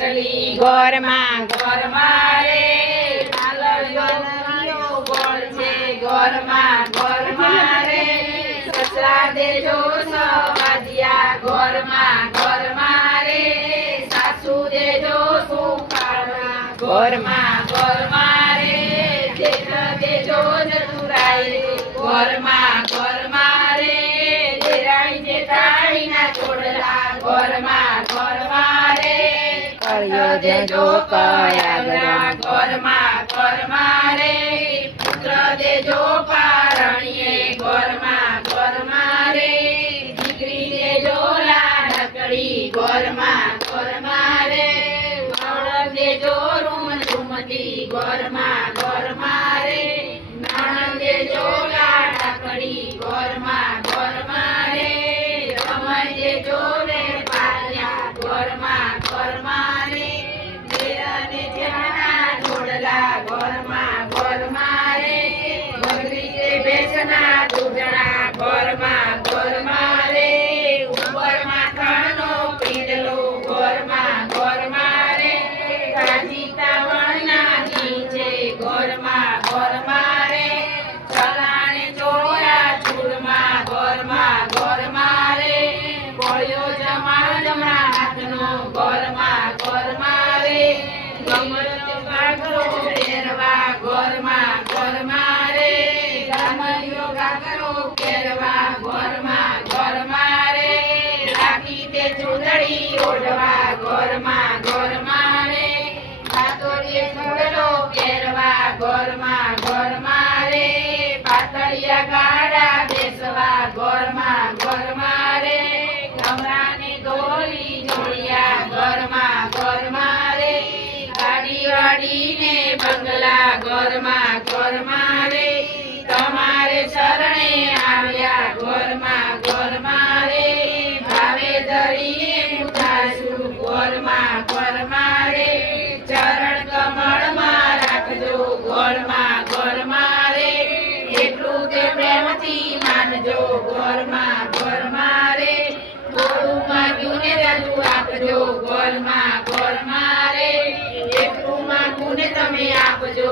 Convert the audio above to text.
ખાટલી ઘરમાં ઘરમાં રે નાલડીઓ ગોળ છે ઘરમાં રે સસરા દેજો સવાજિયા ઘરમાં રે સાસુ દેજો સુખાળવા ઘરમાં રે જેઠ દેજો જતુરાઈ ઘરમાં રે દેરાણી જેઠાણીના ચોડલા ઘરમાં રે કર્યો દેજો કયાગરા ઘરમાં રે પુત્ર દેજો પારણીએ ઘરમાં રે દીકરી દેજો લાડકડી ઘરમાં રે નણંદ દેજો રૂમતી ઘરમાં રે નણંદ દેજો લાડકડી ઘરમાં રે સમય દેજો રે પાલ્યા ઘરમાં રે દેરાને જેઠાના જોડલા ઘરમાં રે બકરી કે ભેંસના દૂધણા ઘરમાં રે ઉપરમાં ખાણનો પીંડલો ઘરમાં રે કાજી તાવણના નીચે ઘરમાં રે ચલાણે ચોળા ચૂડમાં ઘરમાં રે કોળિયો જમણા હાથનો ઘરમાં રે ગમત પાઘરો પહેરવા ઘરમાં રે ગામડિયો ગાગરો પહેરવા ઘરમાં રે રાખી તે ચૂંદડી ઓઢવા ઘરમાં રે કાતોડીએ ચૂડલો પહેરવા ઘરમાં રે પાતળિયા ગાડા બેસવા ઘરમાં રે ગમરાને ગોળી જોડિયા ઘરમાં રે ગાડી વાડીને બંગલા ઘરમાં રે તમારે શરણે આવ્યા ઘરમાં રે ભાવે ધરીને ઉઠાશું ઘરમાં રે ચરણ કમળમાં રાખજો ઘરમાં રે એટલું તે પ્રેમથી માનજો ઘરમાં રે થોડું માગ્યું ને રજૂ આપજો ઘરમાં રે એટલું માગું ને તમે આપજો